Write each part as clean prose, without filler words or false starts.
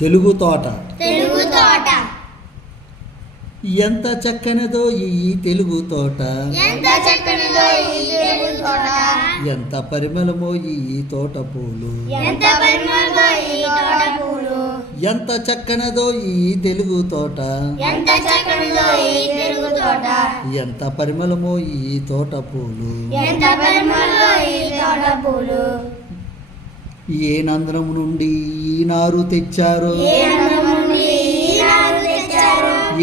తెలుగు తోట తెలుగు తోట ఎంత చక్కనిదో ఈ తెలుగు తోట ఎంత చక్కనిదో ఈ తెలుగు తోట ఎంత పరిమళమో ఈ తోట పూలు ఎంత పరిమళమో ఈ తోట పూలు ఎంత చక్కనిదో ఈ తెలుగు తోట ఎంత చక్కనిదో ఈ తెలుగు తోట ఎంత పరిమళమో ఈ తోట పూలు ఎంత పరిమళమో ఈ తోట పూలు ఏ నందనం నుండి ఈ నారు తెచ్చారో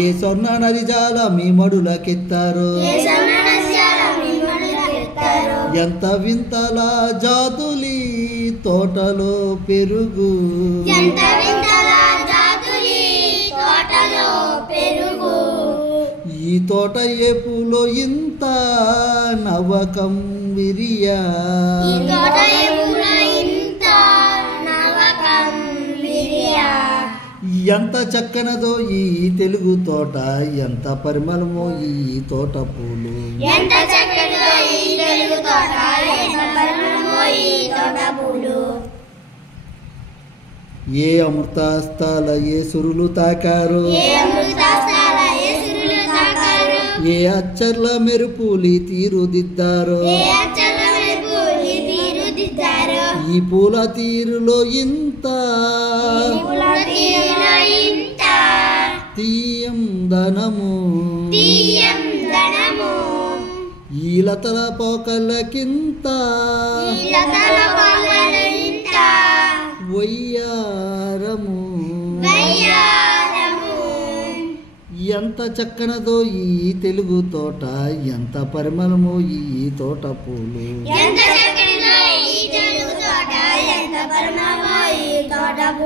ఏ స్వర్ణ నది జాల మీ మడులకెత్తారో ఎంత వింతలా జాతులి తోటలో పెరుగు ఈ తోట ఏపులో ఇంత నవకం విరియా ఎంత చక్కనదో ఈ తెలుగు తోట ఎంత పరిమళమో ఈ తోట పూలు ఎంత చక్కనిదో ఈ తెలుగు తోట ఎంత పరిమళమో ఈ తోట పూలు ఏ అమృతాస్తాల ఏ సురులు తాకారు ఏ అచ్చర్ల మెరుపులి తీరుదిద్దారో ఈ పూల తీరులో ఇంత తీయం ధనము ఈ లతల పోకలకింత వయ్యారము ఎంత చక్కనదో ఈ తెలుగు తోట ఎంత పరిమళమో ఈ తోట పూలు ఎంత చక్కనిదో ఈ తెలుగు తోట ఎంత పరిమళమో ఈ తోట పూలు